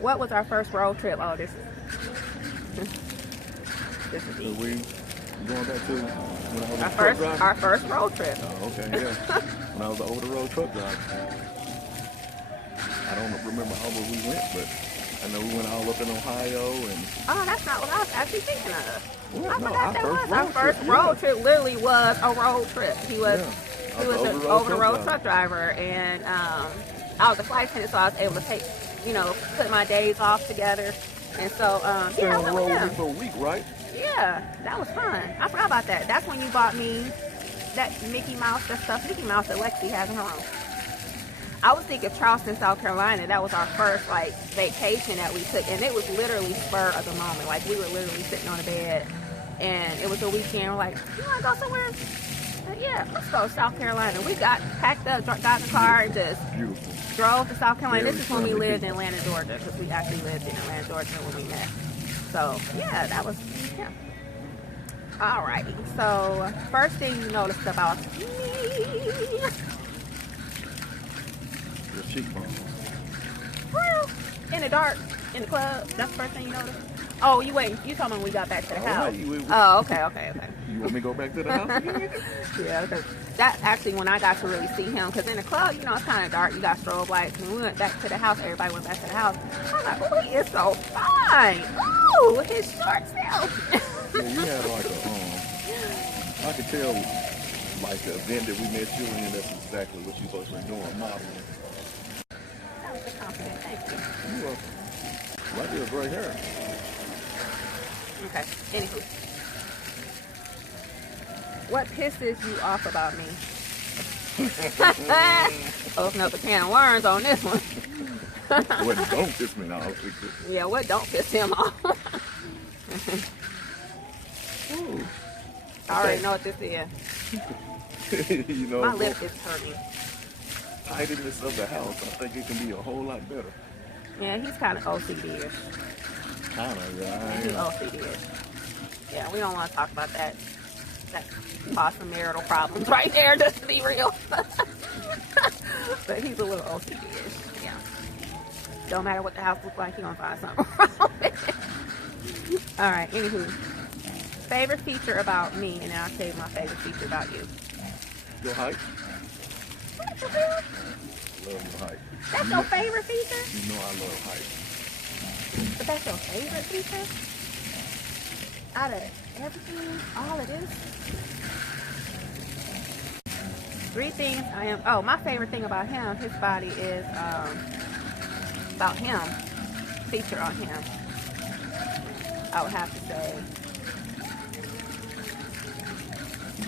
What was our first road trip? Oh, this is So easy. we going back to when I was a truck driver? Our first road trip. Oh, okay, yeah. When I was an over-the-road truck driver. I don't remember how we went, but I know we went all up in Ohio and. Oh, that's not what I was actually thinking of. Well, I no, forgot that was our first trip, road trip. Literally was a road trip. He was Yeah. an over-the-road truck driver, and I was a flight attendant, so I was able to take, put my days off together, and so Stay yeah, I on the went with road him. for a week, right? Yeah, that was fun. I forgot about that. That's when you bought me that Mickey Mouse, that stuff Mickey Mouse that Lexi has in her room. I was thinking Charleston, South Carolina. That was our first vacation that we took, and it was literally spur of the moment. Like, we were literally sitting on the bed, and it was a weekend. We're like, you want to go somewhere? Yeah, let's go to South Carolina. We got packed up, got in the car, and just Beautiful. drove to South Carolina. Very This is when we friendly lived in people. Atlanta, Georgia, because we actually lived in Atlanta, Georgia when we met. So, yeah, that was, yeah. Alrighty, so first thing you noticed about me. Your cheekbones. Well, in the dark, in the club, that's the first thing you noticed. Oh, you talking about when we got back to the house. Right, Oh, okay. You want me to go back to the house again? Yeah, because that's actually when I got to really see him. Because in the club, it's kind of dark. You got strobe lights. When we went back to the house, everybody went back to the house. I was like, oh, he is so fine. Ooh, his short self. Yeah, you had like I could tell like the event that we met you in, that's exactly what you're supposed to be doing, modeling. That was a compliment. Thank you. You welcome. Like you have gray hair. Okay, anywho. What pisses you off about me? Open up a can of worms on this one. What don't piss me off? Yeah, what don't piss him off? Ooh. I already know what this is. You know, My lip is hurting. tidiness of the house, I think it can be a whole lot better. Yeah, he's kind of OCD-ish. Kind of, yeah. He's OCD-ish. Yeah, we don't want to talk about that. That cause some marital problems right there, just to be real. But he's a little OCD-ish. Yeah. Don't matter what the house looks like, he's gonna find something wrong with it. All right, anywho. Favorite feature about me, and then I'll tell you my favorite feature about you. Your height? What, for real? Love your height. That's your favorite feature? You know I love height. But that's your favorite feature? Out of everything, all of this? 3 things I am, oh, my favorite thing about him, his body is, about him, feature on him. I would have to say,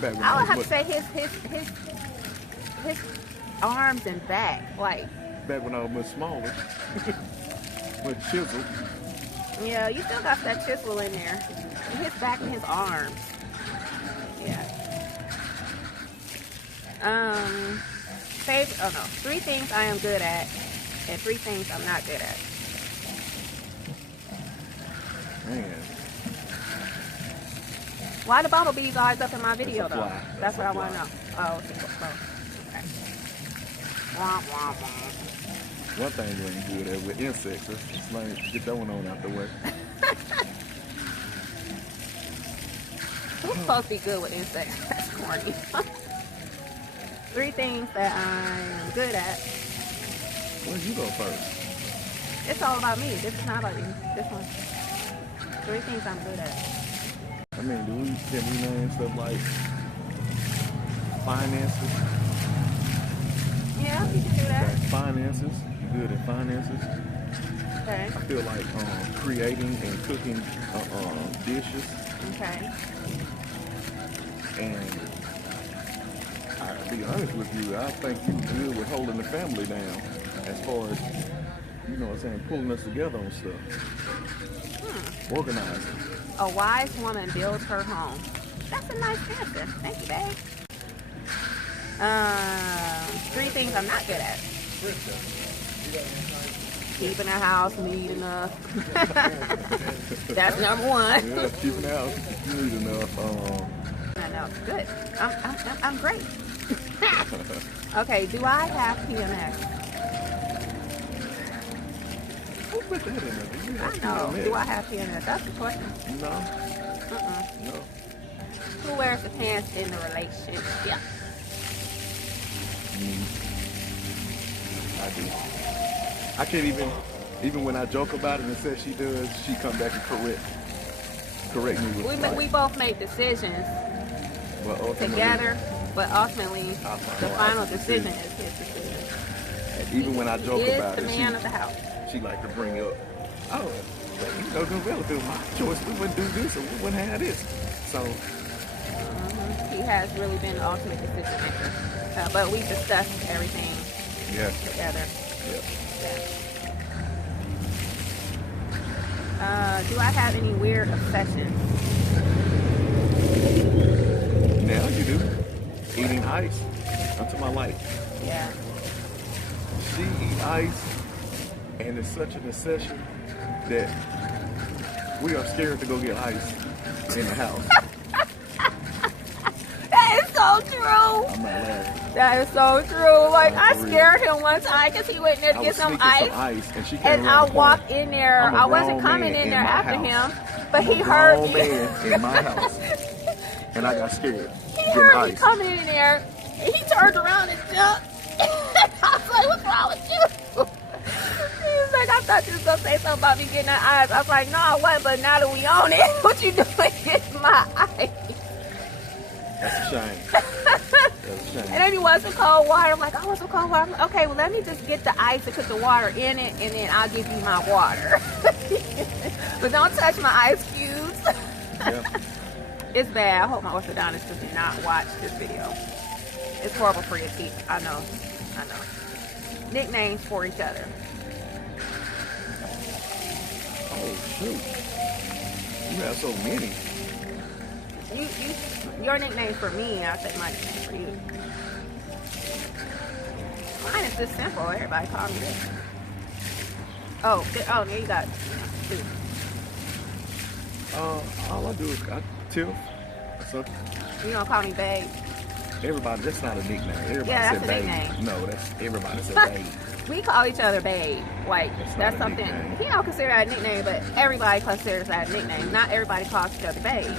I would have to say his arms and back, like. Back when I was much smaller. With chisel. Yeah, you still got that chisel in there. His back and his arms. Yeah. 3 things I am good at, and 3 things I'm not good at. Man. Why the bumblebees always up in my video, though? fly. That's what I That's a want to know. Oh, okay. Wah, wah, wah. One thing you ain't good at with insects, let's get that one on out the way. Who's supposed to be good with insects? That's corny. 3 things that I'm good at. Where you go first? It's all about me. This is not about you. This one. 3 things I'm good at. I mean, can we name stuff like finances? Yeah, you can do that. Okay, finances. You good at finances? Okay. I feel like creating and cooking dishes. Okay. And I'll be honest with you, I think you're good with holding the family down as far as, you know what I'm saying, pulling us together on stuff. Organizing. A wise woman builds her home. That's a nice answer. Thank you, babe. 3 things I'm not good at. Keeping a house neat enough. That's number 1. Yeah, keeping the house neat enough. I know. Good. I'm great. Okay, do I have PMS? put that in there? Do you have I know. PMS? Do I have PMS? That's the question. No. Mm-mm. No. Who wears the pants in the relationship? Yeah. I do. I can't even when I joke about it and say she does, she come back and correct me with We both make decisions together, but ultimately the final decision is his decision. Even when I joke about the it, man of the house. she like to bring up, oh, you know, well, if it was my choice, we wouldn't do this or we wouldn't have this. So He has really been the ultimate decision maker. But we discussed everything together. Yeah. Do I have any weird obsessions? Now you do. Eating ice unto my life. Yeah. She eat ice, and it's such an obsession that we are scared to go get ice in the house. That is so true. I'm not laughing. That is so true. Like, No, I for real. scared him one time because he went in there to I get was some sneaking ice. some ice, and she came And around I the walked corner. in there. I'm a I wasn't grown coming man in there my after house. him, but I'm he a heard grown me. man in my house, and I got scared. He getting heard me ice. coming in there. And he turned around and jumped. I was like, what's wrong with you? He was like, I thought you was going to say something about me getting that ice. I was like, no, I wasn't, but now that we own it, what you doing getting my ice? That's a shame. That's a shame. And then he wants some cold water. I'm like, I want some cold water. I'm like, okay, well, let me just get the ice and put the water in it, and then I'll give you my water. But don't touch my ice cubes. Yeah. It's bad. I hope my orthodontist does not watch this video. It's horrible for your teeth. I know. Nicknames for each other. Oh shoot! You have so many. Your nickname for me, I'll say my nickname for you. Mine is just simple. Everybody call me this. Oh, there you got two. All I do is Tiff. So You don't call me babe. everybody, that's not a nickname. Everybody Yeah, said that's a babe. nickname. No, that's everybody said babe. We call each other babe. Like, That's that's not a something, nickname. he don't consider that a nickname, but everybody considers that a nickname. Not everybody calls each other babe.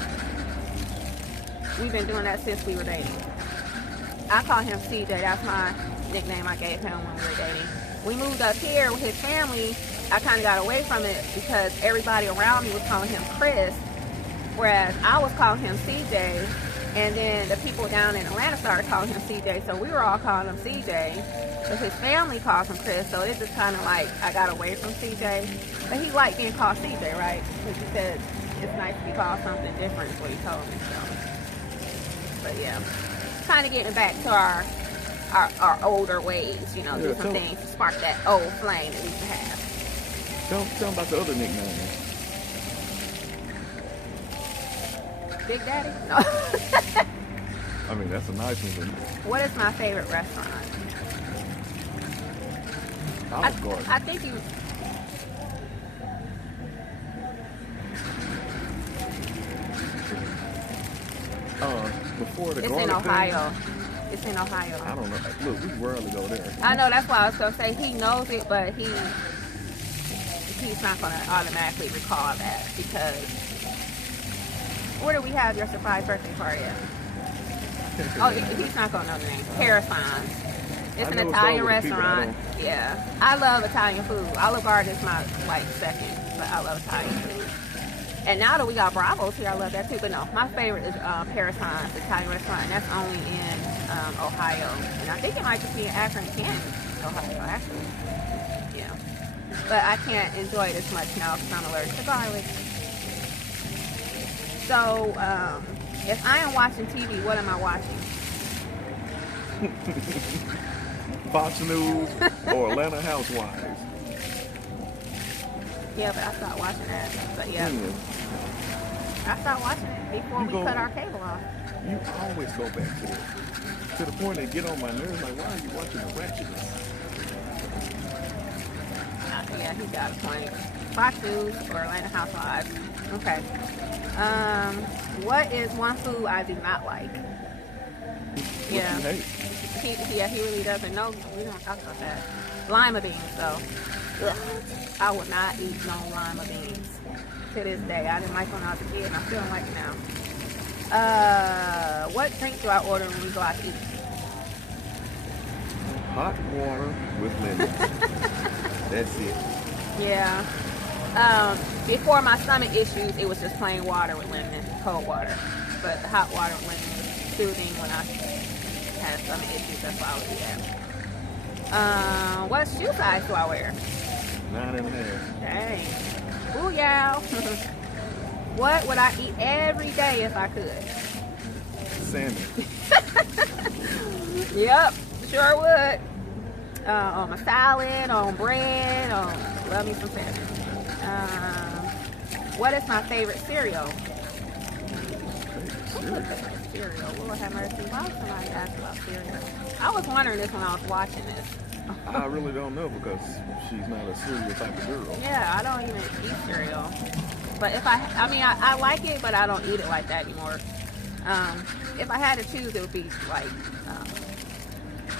We've been doing that since we were dating. I call him CJ. That's my nickname I gave him when we were dating. We moved up here with his family. I kind of got away from it because everybody around me was calling him Chris, whereas I was calling him CJ, and then the people down in Atlanta started calling him CJ, so we were all calling him CJ, but his family calls him Chris, so it's just kind of like I got away from CJ, but he liked being called CJ, right? Because he said it's nice to be called something different is what he told me, so. But yeah, kind of getting back to our older ways, you know, do some things to spark that old flame that we used to have. Tell them about the other nickname. Big Daddy? No. I mean, that's a nice one. What is my favorite restaurant? Olive Garden. I think you. Before the It's garlic in Ohio. thing, It's in Ohio. I don't know. Look, we rarely go there. I know, that's why I was gonna say he knows it, but he's not gonna automatically recall that because where do we have your surprise birthday party at? Oh, he's not gonna know the name. Parasons. It's an Italian restaurant. Yeah, I love Italian food. Olive Garden is my second, but I love Italian food. And now that we got Bravos here, I love that too. But no, my favorite is Parasons Italian restaurant, and that's only in Ohio. And I think it might just be in Akron, Kansas, Ohio, actually. Yeah. But I can't enjoy it as much now because I'm allergic to garlic. So, if I am watching TV, what am I watching? Fox News or Atlanta Housewives. Yeah, but I stopped watching that. But yeah, I stopped watching it before we cut our cable off. You always go back to it. To the point they get on my nerves, like, why are you watching the ratchetness? Yeah, he got a point. Fox News or Atlanta Housewives. Okay. What is one food I do not like? Yeah. What you hate? He really doesn't know. We don't talk about that. Lima beans, though. Ugh. I would not eat no lima beans to this day. I didn't like when I was a kid, and I still don't like it now. What drink do I order when we go out to eat? Hot water with lemon. That's it. Yeah. Before my stomach issues, it was just plain water with lemon, cold water. But the hot water with lemon was soothing when I had stomach issues. That's why I would do that. What shoe size do I wear? 9.5. Dang. Ooh, yeah. What would I eat every day if I could? Salmon. Yep, sure would. On my salad, on bread, love me some salmon. What is my favorite cereal? Cereal. Lord have mercy. Why would somebody ask about cereal? I was wondering this when I was watching this. I really don't know because she's not a cereal type of girl. Yeah, I don't even eat cereal. But if I like it, but I don't eat it like that anymore. If I had to choose, it would be like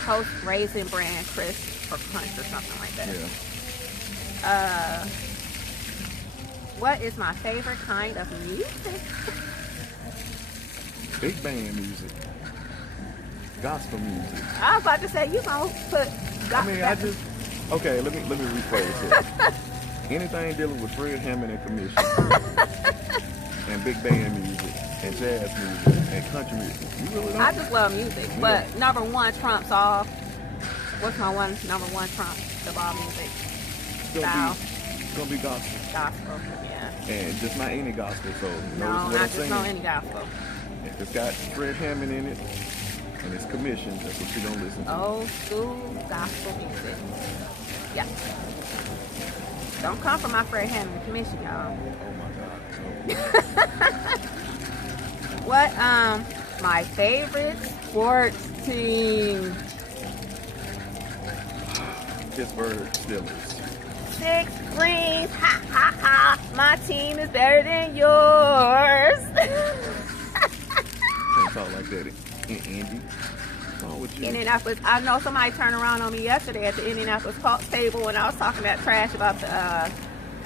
Toast Raisin Bran Crisp or Crunch or something like that. Yeah. What is my favorite kind of music? Big band music. Gospel music. I was about to say, you know, put gospel. Okay, let me rephrase it. Anything dealing with Fred Hammond and commission, and big band music, and jazz music, and country music. You really don't? I just love music, but number one trumps all. What's my number one trump of all music? It's gonna be gospel. Gospel, yeah. And just not any gospel, so No, notice what not I'm just saying. no any gospel. If it's got Fred Hammond in it, and it's commissioned, that's what you're gonna listen to. Old school gospel music. Yeah. Don't come for my Fred Hammond commission, y'all. Oh my God. What my favorite sports team? Pittsburgh Steelers. 6 rings, ha ha ha. My team is better than yours. Can't talk like that in Indy. What's wrong with you? Indianapolis. I know somebody turned around on me yesterday at the Indianapolis Colts table when I was talking that trash about the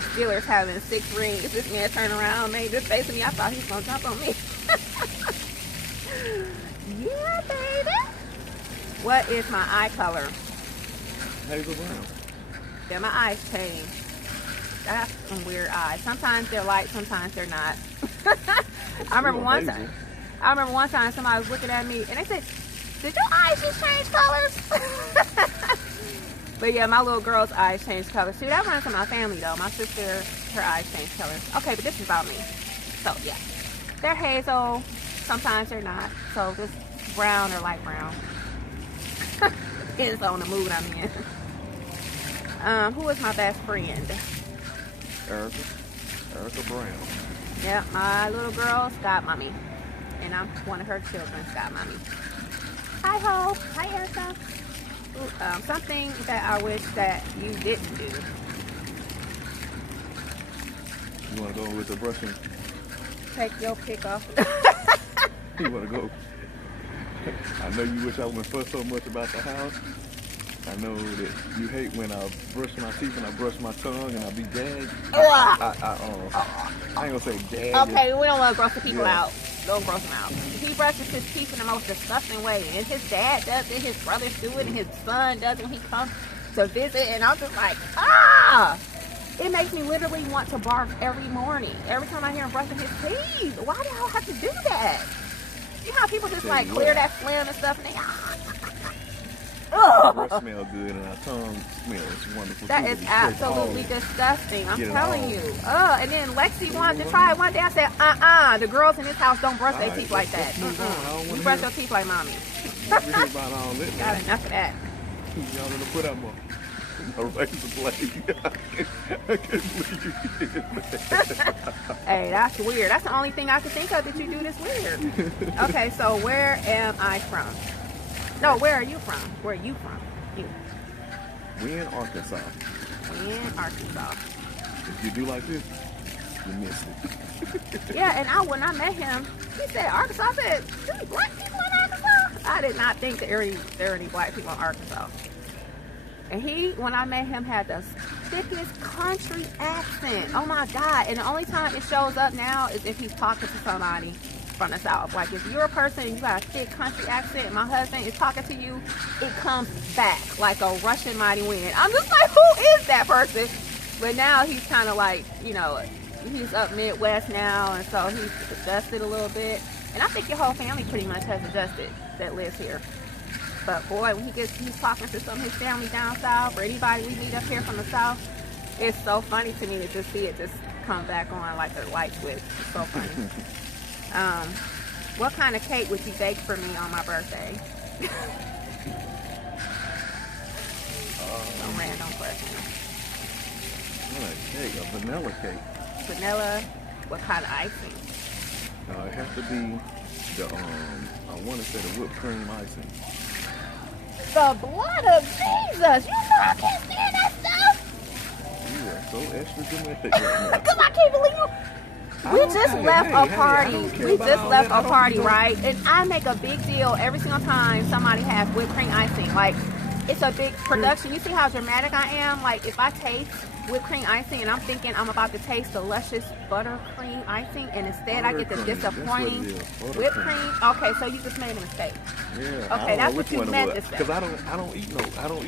Steelers having 6 rings. This man turned around and made this face at me. I thought he was gonna jump on me. Yeah, baby. What is my eye color? Hazel Brown. Yeah, my eyes change. I have some weird eyes. Sometimes they're light, sometimes they're not. I remember one time somebody was looking at me and they said, "Did your eyes just change colors?" But yeah, my little girl's eyes change colors. See, that runs in my family though. My sister, her eyes change colors. Okay, but this is about me. So yeah, they're hazel. Sometimes they're not. So just brown or light brown. Depends on the mood I'm in. Who is my best friend? Erica Brown. Yeah, my little girl's got mommy. And I'm one of her children's got mommy. Hi ho. Hi Erica. Ooh, something that I wish that you didn't do. You want to go with the brushing? Take your pick off. You want to go? I know you wish I wouldn't fuss so much about the house. I know that you hate when I brush my teeth and I brush my tongue and I be gagged. I ain't gonna say gagged. Okay, we don't want to gross the people Yeah. out. Don't gross them out. He brushes his teeth in the most disgusting way. And his dad does it, his brothers do it, and his son does it when he comes to visit. And I'm just like, it makes me literally want to bark every morning. Every time I hear him brushing his teeth. Why do y'all have to do that? You know how people just like clear that phlegm and stuff and they Our breath smells good and our tongue smells wonderful. That too, is but you scrape absolutely all- disgusting. I'm Get it telling all. you. And then Lexi wanted to try it one day. I said, the girls in this house don't brush their All teeth right, like that. let's move on. I don't You wanna brush hear- your teeth like mommy. We hear about all that. Got enough of that. Y'all gonna put up a razor blade. I can't believe you did that. Hey, that's weird. That's the only thing I could think of that you do this weird. Okay, so where am I from? No, where are you from? Where are you from? You. We in Arkansas. In Arkansas. If you do like this, you missed it. Yeah, and when I met him, he said Arkansas. I said, "There's black people in Arkansas?" I did not think there are any black people in Arkansas. And he, when I met him, had the thickest country accent. Oh my God. And the only time it shows up now is if he's talking to somebody from the South. Like if you're a person and you got a thick country accent and my husband is talking to you, it comes back like a Russian mighty wind. I'm just like, who is that person? But now he's kind of like, you know, he's up Midwest now, and so he's adjusted a little bit. And I think your whole family pretty much has adjusted that lives here. But boy, when he's talking to some of his family down south, or anybody we meet up here from the South, it's so funny to me to just see it just come back on like a light switch. It's so funny. What kind of cake would you bake for me on my birthday? Some random question. What cake? A vanilla cake. Vanilla. What kind of icing? It has to be the I want to say the whipped cream icing. The blood of Jesus! You know I can't stand that stuff. You are so extra dramatic right now. Cause I can't believe you. We just left a party. We just left a party, right? And I make a big deal every single time somebody has whipped cream icing. Like, it's a big production. You see how dramatic I am? Like, if I taste whipped cream icing and I'm thinking I'm about to taste the luscious buttercream icing, and instead I get the disappointing whipped cream. Okay, so you just made a mistake. Yeah. Okay, that's what you meant to say. Because I don't eat.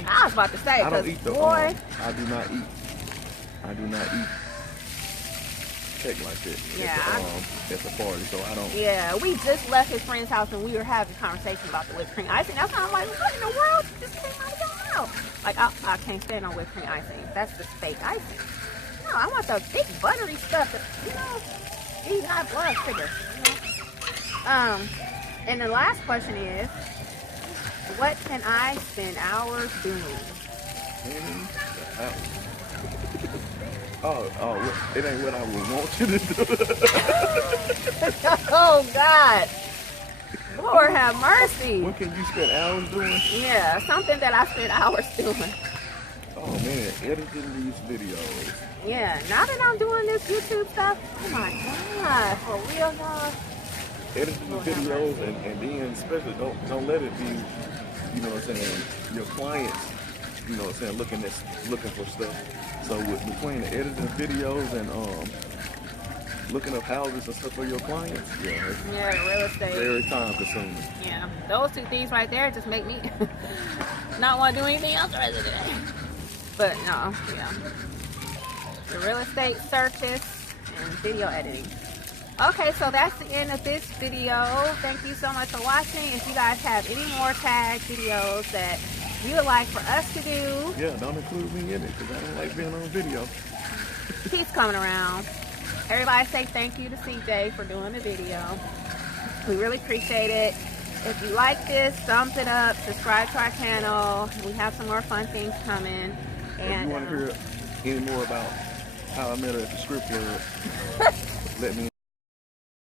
I was about to say, I don't eat the. Boy, I do not eat cake like this. Yeah. At the party, so I don't. Yeah, we just left his friend's house and we were having a conversation about the whipped cream icing. That's why I'm like, what in the world just came out of your mouth? Like, I can't stand on whipped cream icing. That's just fake icing. No, I want the thick buttery stuff that, you know, these high blood sugar. You know? And the last question is, what can I spend hours doing? It ain't what I would want you to do. Oh, God. Lord have mercy. What can you spend hours doing? Yeah, something that I spend hours doing. Oh, man, editing these videos. Yeah, now that I'm doing this YouTube stuff, oh, my God, for real, y'all. Editing the videos, and then especially don't let it be, you know what I'm saying, your clients, you know what I'm saying, looking for stuff. So between the editing videos and looking up houses and stuff for your clients, yeah, real estate, very time consuming. Yeah, those two things right there just make me not want to do anything else the rest of the day. But no, yeah, the real estate searches and video editing. Okay, so that's the end of this video. Thank you so much for watching. If you guys have any more tag videos that you would like for us to do, yeah, don't include me in it because I don't like being on video. He's coming around. Everybody say thank you to CJ for doing the video. We really appreciate it. If you like this, thumbs it up, subscribe to our channel. We have some more fun things coming. And if you want to hear any more about how I met her at the strip club, let me